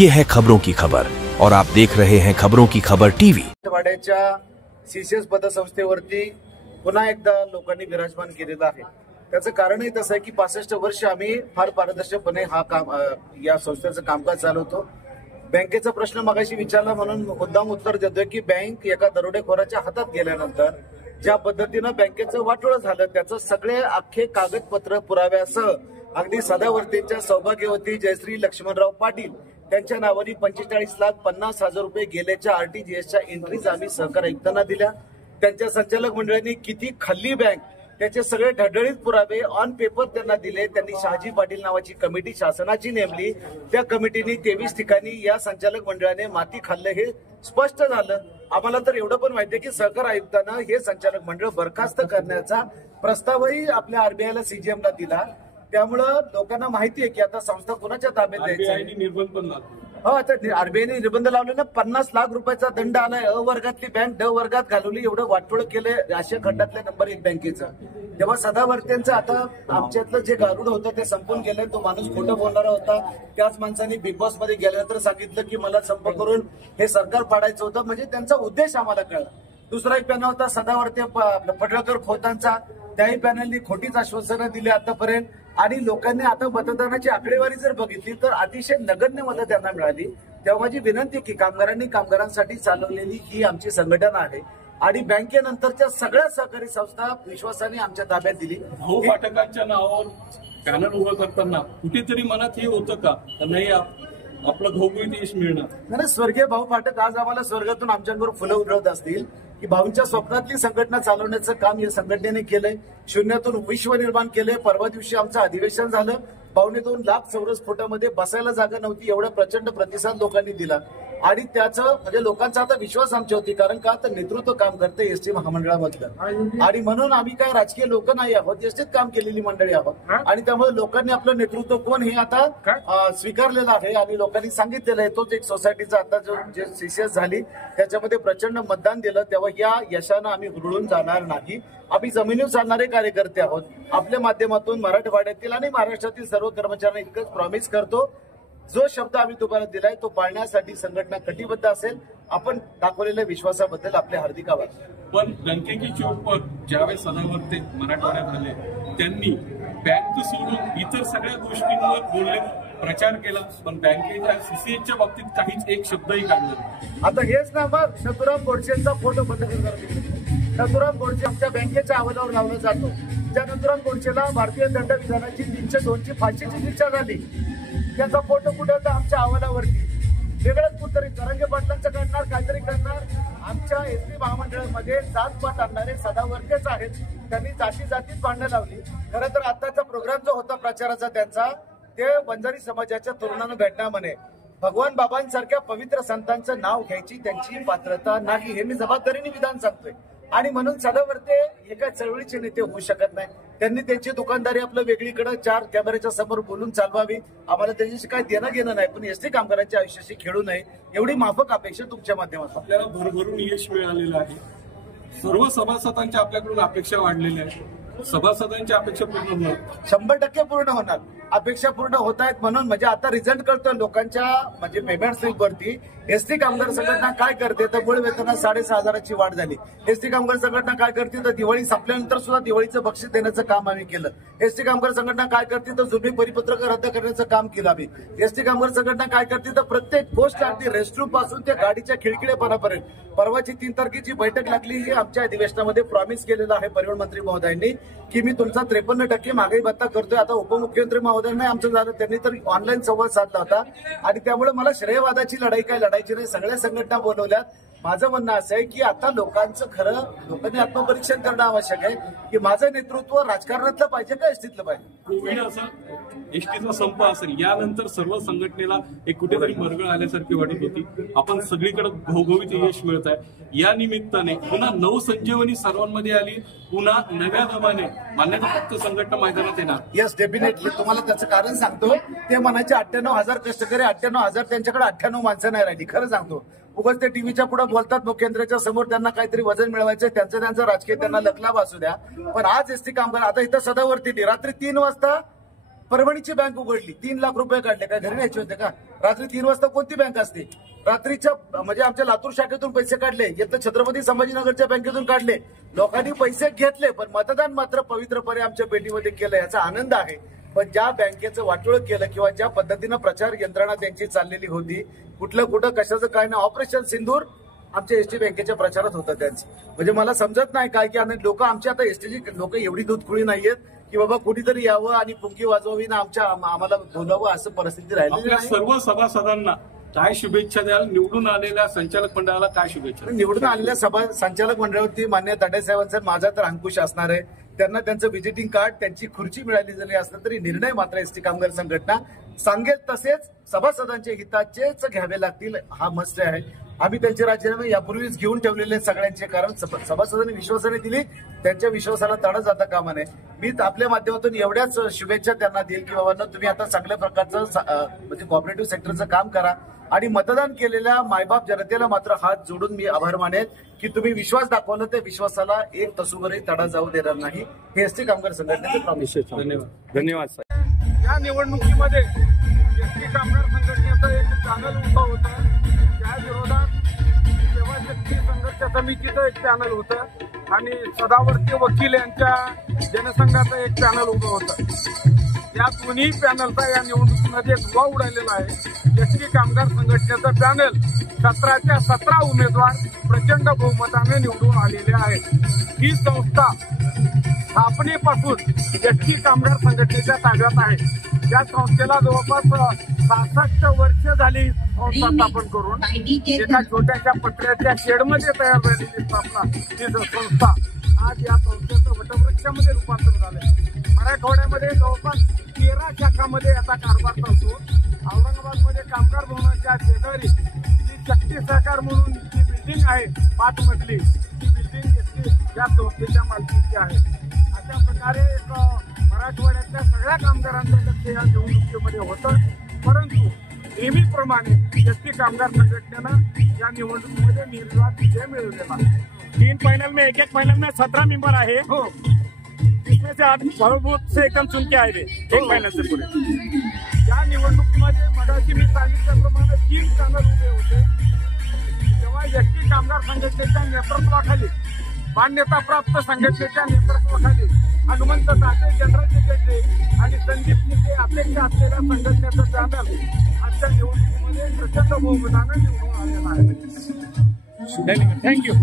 ये है खबरों की खबर और आप देख रहे हैं खबरों की खबर टीवी। वाड्याच्या सीसीएस पतसंस्थेवरती पुन्हा एकदा लोकांनी विराजमान केलेलं आहे। त्याचं कारणही तसं आहे की 65 वर्ष आम्ही फार पारदर्शकपणे या संस्थेचं कामकाज चालवतो। बँकेचा प्रश्न मगाशी विचारला म्हणून मुद्दाम उत्तर देतोय की बँक एका दरोडेखोराच्या हातात गेल्यानंतर ज्या पद्धतीनं बँकेचं वाटोळं झालं त्याचं सगळे अख्खे कागदपत्र पुराव्यासह अगदी सदावर्तेंच्या सौभाग्यवती जयश्री लक्ष्मणराव पाटील त्यांच्या नावाने 45,50,000 रुपये गेल्याच्या आरटीजीएसच्या एंट्रीज आम्ही सहकार आयुक्तांना दिल्या। त्यांच्या संचालक मंडळाने किती खाल्ली बँक त्याचे सगळे ढळढळीत पुरावे ऑन पेपर त्यांना दिले। त्यांनी शहाजी पाटील नावाची कमिटी शासनाची नेमली। त्या कमिटीने 23 ठिकाणी या संचालक मंडळाने माती खाल्लं हे स्पष्ट झालं। आम्हाला तर एवढं पण माहिती आहे की सहकार आयुक्तांना हे संचालक मंडळ बरखास्त करण्याचा प्रस्तावही आपल्या आरबीआयला सीजीएमला दिला। त्यामुळे लोकांना माहिती आहे की आता संस्था कोणाच्या ताब्यात द्यायची। निर्बंध पण हो, आता आरबीआयने निर्बंध लावले ना। 50 लाख रुपयाचा दंड आलाय। अ वर्गातली बँक ड वर्गात घालवली, एवढं वाटोळ केलंय आशिया खंडातल्या नंबर 1 बँकेचं। तेव्हा सदावर्तेंचं आता आमच्यातलं जे गारुड होतं ते संपून गेलंय। तो माणूस खोटं बोलणारा होता। त्याच माणसाने बिग बॉस मध्ये गेल्यानंतर सांगितलं की मला संप करून हे सरकार पाडायचं होतं, म्हणजे त्यांचा उद्देश आम्हाला कळला। दुसरा एक पॅनल होता सदावर्ते पडळकर खोतांचा, त्याही पॅनलनी खोटीच आश्वासनं दिली आतापर्यंत। आणि लोकांनी आता मतदानाची आकडेवारी जर बघितली तर अतिशय नगण्य मतं त्यांना मिळाली। तेव्हा माझी विनंती की कामगारांसाठी चालवलेली ही आमची संघटना आहे आणि बँकेनंतरच्या सगळ्या सहकारी संस्था विश्वासाने आमच्या ताब्यात दिली। भाऊ फाटकांच्या नावावर पॅनल उभं करताना कुठेतरी मनात हे होतं का नाही आपलं घोघवीत यश मिळणार? नाही, स्वर्गीय भाऊ फाटक आज आम्हाला स्वर्गातून आमच्याबरोबर फुलं उधळत असतील की भाऊंच्या स्वप्नातली संघटना चालवण्याचं काम या संघटनेने केलंय। शून्यातून विश्व निर्माण केलंय। परवा दिवशी आमचं अधिवेशन झालं। 2.25 लाख चौरस फुटामध्ये बसायला जागा नव्हती, एवढा प्रचंड प्रतिसाद लोकांनी दिला आणि त्याचं म्हणजे लोकांचा आता विश्वास आमच्यावरती, कारण का तर नेतृत्व काम करते एसटी महामंडळामधलं आणि म्हणून आम्ही काय राजकीय लोक नाही आहोत, एसटीत काम केलेली मंडळी आहोत आणि त्यामुळे लोकांनी आपलं नेतृत्व कोण हे आता स्वीकारलेलं आहे आणि लोकांनी सांगितलेलं आहे। तोच एक सोसायटीचा आता जे सीसीएस झाली त्याच्यामध्ये प्रचंड मतदान दिलं। तेव्हा या यशानं आम्ही हुरळून जाणार नाही। आम्ही जमिनीवर चालणारे कार्यकर्ते आहोत। आपल्या माध्यमातून मराठवाड्यातील आणि महाराष्ट्रातील सर्व कर्मचाऱ्यांना इतकंच प्रॉमिस करतो, जो शब्द आम्ही तुम्हाला दिलाय तो पाळण्यासाठी संघटना कटिबद्ध असेल। आपण दाखवलेल्या विश्वासाबद्दल आपले हार्दिक आभार। पण लंकेची चौकवर ज्यावेळेस सदावर्ते मराठवाड्यात आले त्यांनी बँक सोडून इतर सगळ्या गोष्टींवर बोलले, प्रचार केला, पण बँकेच्या सीसीएसच्या बाबतीत काहीच एक शब्दही काढला। आता हेच ना मग नथुराम गोडसेंचा फोटो बंद करणार। नथुराम गोडसे आमच्या बँकेच्या अहवालावर लावला जातो। ज्या नथुराम गोडसेला भारतीय दंड विधानाची 302 ची फाशीची शिक्षा झाली त्याचा फोटो कुठे होता आमच्या अहवालावरती। वेगळंच कुठतरी तरंगे पाटलांचं करणार, काहीतरी करणार। आमच्या एसटी महामंडळामध्ये जातपात आणणारे सदावर्तेच आहेत। त्यांनी जातीत भांडणं लावली। खरं तर आताचा प्रोग्राम जो होता प्रचाराचा त्यांचा ते बंजारी समाजाच्या तरुणांना भेटणार म्हणे। भगवान बाबांसारख्या पवित्र संतांचं नाव घ्यायची त्यांची पात्रता नाही, हे मी जबाबदारीने विधान सांगतोय आणि म्हणून सदावर्ते एका चळवळीचे नेते होऊ शकत नाही। त्यांनी त्यांची दुकानदारी आपलं वेगळीकडे 4 कॅमेऱ्याच्या समोर बोलून चालवावी। आम्हाला त्याच्याशी काय देणं घेणं नाही, पण एसटी कामगारांच्या आयुष्याशी खेळू नये एवढी माफक अपेक्षा तुमच्या माध्यमातून। आपल्याला भरभरून यश मिळालेलं आहे। सर्व सभासदांच्या आपल्याकडून अपेक्षा वाढलेल्या आहेत। सभासदांच्या अपेक्षा पूर्ण होणार 100% पूर्ण होणार। अपेक्षा पूर्ण होत आहेत म्हणून म्हणजे आता रिझल्ट कळतोय लोकांच्या म्हणजे पेमेंट स्लिपवरती। एसटी कामगार संघटना काय करते तर मूळ वेतनात 6,500ची वाढ झाली। एसटी कामगार संघटना काय करते तर दिवाळी संपल्यानंतर सुद्धा दिवाळीचं बक्षीस देण्याचं काम आम्ही केलं। एसटी कामगार संघटना काय करते तर जुनी परिपत्रक रद्द करण्याचं काम केलं आम्ही। एसटी कामगार संघटना काय करते तर प्रत्येक गोष्ट अगदी रेस्टरूम पासून ते गाडीच्या खिडकिडेपणापर्यंत परवाची 3 तारखेची बैठक लागली ही आमच्या अधिवेशनामध्ये प्रॉमिस केलेलं आहे परिवहन मंत्री महोदयांनी की मी तुमचा 53% महागाई भत्ता करतोय। आता उपमुख्यमंत्री महोदयांनी आमचं झालं, त्यांनी तर ऑनलाईन संवाद साधला होता आणि त्यामुळे मला श्रेयवादाची लढाई काय लढायची नाही। सगळ्या संघटना बोलवल्यात। माझं म्हणणं असं आहे की आता लोकांनी आत्मपरीक्षण करणं आवश्यक आहे की माझं नेतृत्व राजकारणातलं पाहिजे का एसटीतलं पाहिजे। एसटीचा संप असेल यानंतर सर्व संघटनेला एक कुठेतरी मरगळ आल्यासारखी वाटत होती। आपण सगळीकडे घवघवीत यश मिळत आहे। या निमित्ताने पुन्हा नवसंजीवनी सर्वांमध्ये आली, पुन्हा नव्या दमाने मान्यता फक्त संघटना मैदानात येणार। Yes, definitely. तुम्हाला त्याचं कारण सांगतो। ते म्हणायचे 98,000 कष्टकरी, 98,000 त्यांच्याकडे 98 माणसं नाही राहिली। खरं सांगतो, उगाच ते टीव्हीच्या पुढे बोलतात मुख्यमंत्र्यांच्या समोर, त्यांना काहीतरी वजन मिळवायचं, त्यांचं राजकीय त्यांना लकलाभ असू द्या। पण आज एसटी कामगार आता इथं सदावर्ती रात्री 3 वाजता परभणीची बँक उघडली, 3 लाख रुपये काढले, काय घरी न्यायचे होते का? रात्री 3 वाजता कोणती बँक असते? रात्रीच्या म्हणजे आमच्या लातूर शाखेतून पैसे काढले, येतं छत्रपती संभाजीनगरच्या बँकेतून काढले, लोकांनी पैसे घेतले, पण मतदान मात्र पवित्रपणे आमच्या पेटीमध्ये केलं, याचा आनंद आहे. पण ज्या बँकेचं वाटोळ केलं किंवा ज्या पद्धतीनं प्रचार यंत्रणा त्यांची चाललेली होती, कुठं कशाचं काय नाही, ऑपरेशन सिंदूर आमच्या एसटी बँकेच्या प्रचारात होतं त्यांचं. म्हणजे मला समजत नाही काय की लोक आमच्या आता एसटीची लोक एवढी दूधखुळी नाहीयेत की बाबा कुठेतरी यावं आणि पुंकी वाजवावी ना आम्हाला बोलावं, असं परिस्थिती राहिलेली नाही. सर्व सभासदांना काय शुभेच्छा द्याल? निवडून आलेल्या संचालक मंडळाला काय शुभेच्छा? निवडून आलेल्या संचालक मंडळावरती मान्य ताडे साहेबांचा माझा तर अंकुश असणार आहे. त्यांना त्यांचं व्हिजिटिंग कार्ड, त्यांची खुर्ची मिळाली जरी असलं तरी निर्णय मात्र एसटी कामगार संघटना सांगेल तसेच सभासदांच्या हिताचेच घ्यावे लागतील, हा मस्त आहे. आम्ही त्यांचे राजीनामे यापूर्वीच घेऊन ठेवलेले सगळ्यांचे, कारण सभासदांनी विश्वासाने दिली, त्यांच्या विश्वासाला तडा जाता कामा नये. मी आपल्या माध्यमातून एवढ्याच शुभेच्छा त्यांना देईल की बाबांना तुम्ही आता चांगल्या प्रकारचं म्हणजे कॉपरेटिव्ह सेक्टरचं काम करा आणि मतदान केलेल्या मायबाप जनतेला मात्र हात जोडून मी आभार मानेल की तुम्ही विश्वास दाखवला, त्या विश्वासाला एक तसूभरही तडा जाऊ देणार नाही, हे एसटी कामगार संघटनेचे प्रॉमिस. धन्यवाद साहेब. या निवडणुकीमध्ये एसटी कामगार संघटनेचं एक चॅनल उभं होतं, त्या विरोधात सेवा शक्ती संघर्ष समितीचं एक चॅनल होतं आणि सदावर्ती वकील यांच्या जनसंघाचं एक चॅनल उभं होतं. या दोन्ही पॅनलचा या निवडणुकीमध्ये धुवा उडालेला आहे. एसटी कामगार संघटनेचं पॅनल 17च्या 17 उमेदवार प्रचंड बहुमताने निवडून आलेले आहेत. ही संस्था स्थापनेपासून एसटी कामगार संघटनेच्या ताब्यात आहे. या संस्थेला जवळपास 66 वर्ष झाली संस्था स्थापन करून, एका छोट्याशा पत्र्याच्या शेडमध्ये तयार झालेली स्थापना ही संस्था आज या संस्थेचं वटवृक्षामध्ये रूपांतर झालंय. मराठवाड्यामध्ये जवळपास 13 शाखामध्ये याचा कारभार चालतो. औरंगाबादमध्ये कामगार भवनाच्या शेजारी जी शक्ती सहकार म्हणून जी बिल्डिंग आहे 5 मजली, ती बिल्डिंग या संस्थेच्या मालकीची आहे. अशा प्रकारे एक मराठवाड्यातल्या सगळ्या कामगारांचं लक्ष या निवडणुकीमध्ये होतं. परंतु नेहमीप्रमाणे एसटी कामगार संघटनेनं या निवडणुकीमध्ये निर्विवाद विजय मिळवलेला आहे. 3 फाइनल में एक फाइनल में 17 मेंबर आहे. हो, इसमें से 8 बहुमत से एकदम चुन के आए थे एक फाइनल से पूरे. या निवडणुकीमध्ये मगाशी मी सांगितल्याप्रमाणे 3 चॅनल उभे होते. तेव्हा एसटी कामगार संघटनेच्या नेतृत्वाखाली, मान्यताप्राप्त संघटनेच्या नेतृत्वाखाली हनुमंत ताटे जनरल सेक्रेटरी आणि संदीप निके अध्यक्ष असलेल्या संघटनेचं चॅनल आजच्या निवडणुकीमध्ये प्रचंड बहुमताने निवडून आलेला आहे. थँक्यू.